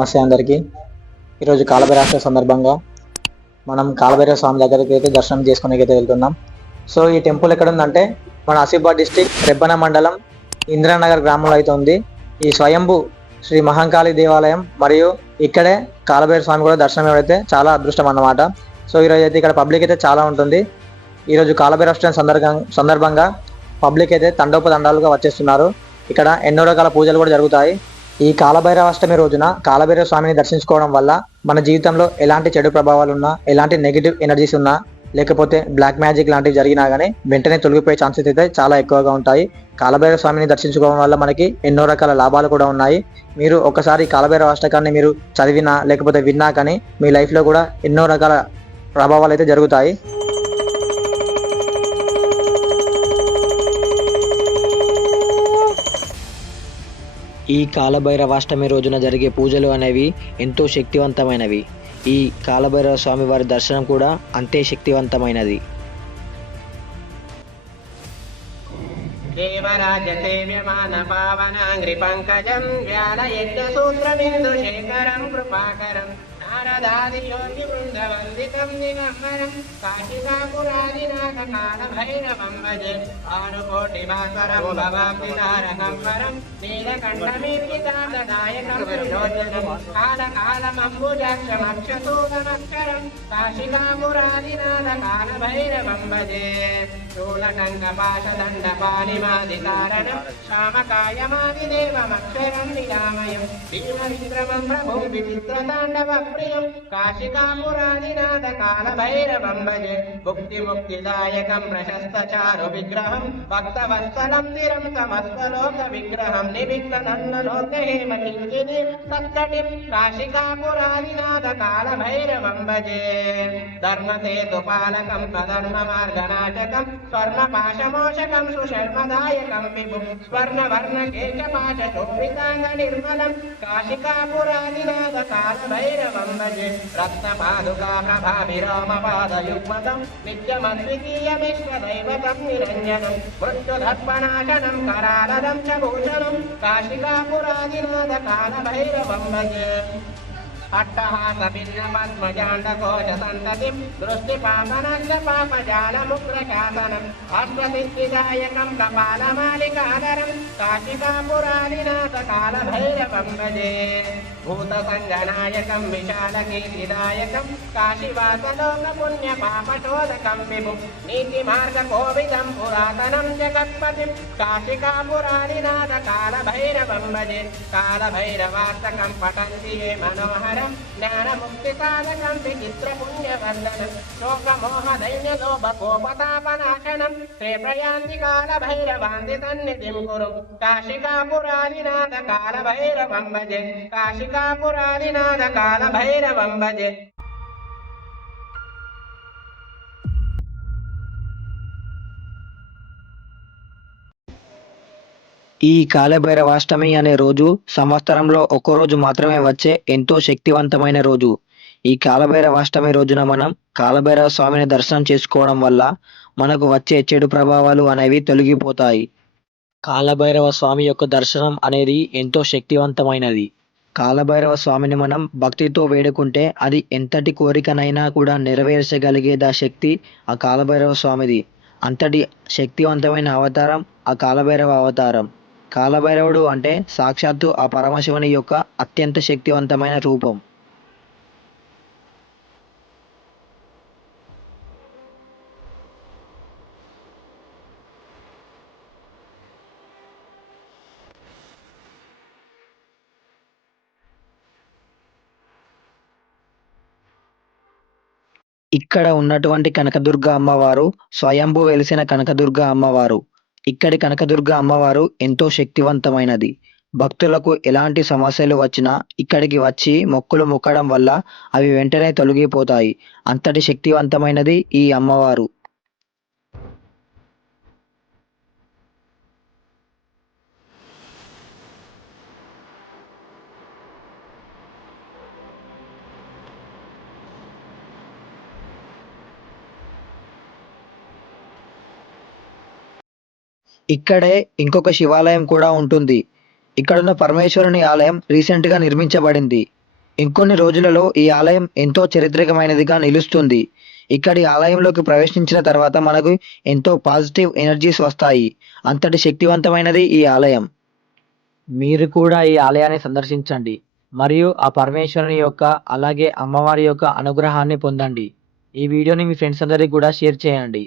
నమస్తే అందరికీ. ఈరోజు కాలభైరవాష్టమి సందర్భంగా మనం కాలభైరవ స్వామి దగ్గరికి అయితే దర్శనం చేసుకునేకి అయితే వెళ్తున్నాం. సో ఈ టెంపుల్ ఎక్కడ ఉందంటే మన ఆసిఫాబాద్ డిస్టిక్ రెబ్బన మండలం ఇందిరానగర్ గ్రామంలో అయితే ఉంది. ఈ స్వయంభు శ్రీ మహంకాళి దేవాలయం మరియు ఇక్కడే కాలభైరవ స్వామి కూడా దర్శనం అయితే చాలా అదృష్టం అన్నమాట. సో ఈరోజు అయితే ఇక్కడ పబ్లిక్ అయితే చాలా ఉంటుంది. ఈరోజు కాలభైరవాష్టమి సందర్భంగా పబ్లిక్ అయితే తండోపతండాలుగా వచ్చేస్తున్నారు. ఇక్కడ ఎన్నో రకాల పూజలు కూడా జరుగుతాయి. ఈ కాలభైరవాష్టమి రోజున కాలభైరవ స్వామిని దర్శించుకోవడం వల్ల మన జీవితంలో ఎలాంటి చెడు ప్రభావాలు ఉన్నా, ఎలాంటి నెగిటివ్ ఎనర్జీస్ ఉన్నా, లేకపోతే బ్లాక్ మ్యాజిక్ లాంటివి జరిగినా కానీ వెంటనే తొలగిపోయే ఛాన్సెస్ అయితే చాలా ఎక్కువగా ఉంటాయి. కాలభైరవ స్వామిని దర్శించుకోవడం వల్ల మనకి ఎన్నో రకాల లాభాలు కూడా ఉన్నాయి. మీరు ఒకసారి కాలభైరవ అష్టకాన్ని మీరు చదివినా లేకపోతే విన్నా కానీ మీ లైఫ్లో కూడా ఎన్నో రకాల ప్రభావాలు అయితే జరుగుతాయి. ఈ కాలభైరవాష్టమి రోజున జరిగే పూజలు అనేవి ఎంతో శక్తివంతమైనవి. ఈ కాలభైరవ స్వామి వారి దర్శనం కూడా అంతే శక్తివంతమైనది. దేవరాజ సేవ్యమాన పావనాంగ్రి పంకజం వ్యాలయజ్ఞ సూత్రమిందు శేఖరం కృపాకరం నారదాదియోగి బృందవందితం దిగంబరం కాశికాపురాదినాథ కాల భైరవం భజే ఆరుకోటి భాస్వరం భవాబ్ది తారకంబరం నీలకంఠమీర్పితాదాయకం విలోచనం కాల కాలమంబుజాక్షమక్షసూదమక్షరం కాశికాపురాదినాథ కాల భైరవం భజే శూలకంకపాశదండ పాణిమాదితారణం శ్యామకాయమాదిదేవమక్షరం నిరామయం భీమవిక్రమం ప్రభుం విచిత్రతాండవ ప్రియం కాశికాపురాదినాథ కాలభైరవం భజే ముక్తిదాయకం ప్రశస్తచారు విగ్రహం భక్తవత్సలం స్థిరం సమస్తలోక విగ్రహం నివిఘ్ననందనోగ్రహేమకించిది సత్కటిం కాశికాపురాదినాథ కాలభైరవం భజే ధర్మసేతుపాలకం స్వధర్మ మార్గనాశకం స్వర్ణపాశమోషకం సుశర్మదాయకం విభుం స్వర్ణవర్ణకేశపాశోభితాంగ నిర్మలం కాశికాపురాదినాథ కాలభైరవం భజే రత్నపాదుకా ప్రభాభిరామపాదయుగ్మతం నిత్యమద్వితీయమిశ్వదైవతం నిరంజనం మృత్యుధర్పణాశనం కరాలదం చ భూషణం కాశికాపురాదినాథ కాలభైరవం భజే అట్టహాస భిన్న పద్మజాండకోశ సంతతిం దృష్టిపాపనస్య పాపజాలముగ్రశాసనం అశ్వసిద్ధిదాయకం కపాలమాలికాధరం కాశికాపురాదినాథ కాలభైరవం భజే భూతసంగనాయకం విశాలకీర్తిదాయకం కాశీవాసలోక పుణ్య పాపశోధకం విభుం నీతిమార్గకోవిదం పురాతనం జగత్పతిం కాశికాపురాదినాథ కాలభైరవం భజే కాలభైరవార్తకం పఠంతి ఏ మనోహర జ్ఞానముక్తిసాధకం విచిత్రపుణ్యవర్ధనం శోకమోహదైన్యలోభకోపతాపనాశనం శ్రీప్రయాంతి కాలభైరవాంతి సన్నిధిం కురు కాశికాపురాదినాథ కాలభైరవం భజే కాశికాపురాదినాథ కాలభైరవం భజే. ఈ కాలభైరవాష్టమి అనే రోజు సంవత్సరంలో ఒక్కో రోజు మాత్రమే వచ్చే ఎంతో శక్తివంతమైన రోజు. ఈ కాలభైరవాష్టమి రోజున మనం కాలభైరవ స్వామిని దర్శనం చేసుకోవడం వల్ల మనకు వచ్చే చెడు ప్రభావాలు అనేవి తొలగిపోతాయి. కాలభైరవ స్వామి యొక్క దర్శనం అనేది ఎంతో శక్తివంతమైనది. కాలభైరవ స్వామిని మనం భక్తితో వేడుకుంటే అది ఎంతటి కోరికనైనా కూడా నెరవేర్చగలిగేదా శక్తి ఆ కాలభైరవ స్వామిది. అంతటి శక్తివంతమైన అవతారం ఆ కాలభైరవ అవతారం. కాలభైరవుడు అంటే సాక్షాత్తు ఆ పరమశివుని యొక్క అత్యంత శక్తివంతమైన రూపం. ఇక్కడ ఉన్నటువంటి కనకదుర్గ అమ్మవారు స్వయంభూ వెలిసిన కనకదుర్గ అమ్మవారు. ఇక్కడి కనకదుర్గ అమ్మవారు ఎంతో శక్తివంతమైనది. భక్తులకు ఎలాంటి సమస్యలు వచ్చినా ఇక్కడికి వచ్చి మొక్కులు మొక్కడం వల్ల అవి వెంటనే తొలగిపోతాయి. అంతటి శక్తివంతమైనది ఈ అమ్మవారు. ఇక్కడే ఇంకొక శివాలయం కూడా ఉంటుంది. ఇక్కడున్న పరమేశ్వరుని ఆలయం రీసెంట్గా నిర్మించబడింది. ఇంకొన్ని రోజులలో ఈ ఆలయం ఎంతో చారిత్రకమైనదిగా నిలుస్తుంది. ఇక్కడి ఆలయంలోకి ప్రవేశించిన తర్వాత మనకు ఎంతో పాజిటివ్ ఎనర్జీస్ వస్తాయి. అంతటి శక్తివంతమైనది ఈ ఆలయం. మీరు కూడా ఈ ఆలయాన్ని సందర్శించండి మరియు ఆ పరమేశ్వరుని యొక్క అలాగే అమ్మవారి యొక్క అనుగ్రహాన్ని పొందండి. ఈ వీడియోని మీ ఫ్రెండ్స్ అందరికీ కూడా షేర్ చేయండి.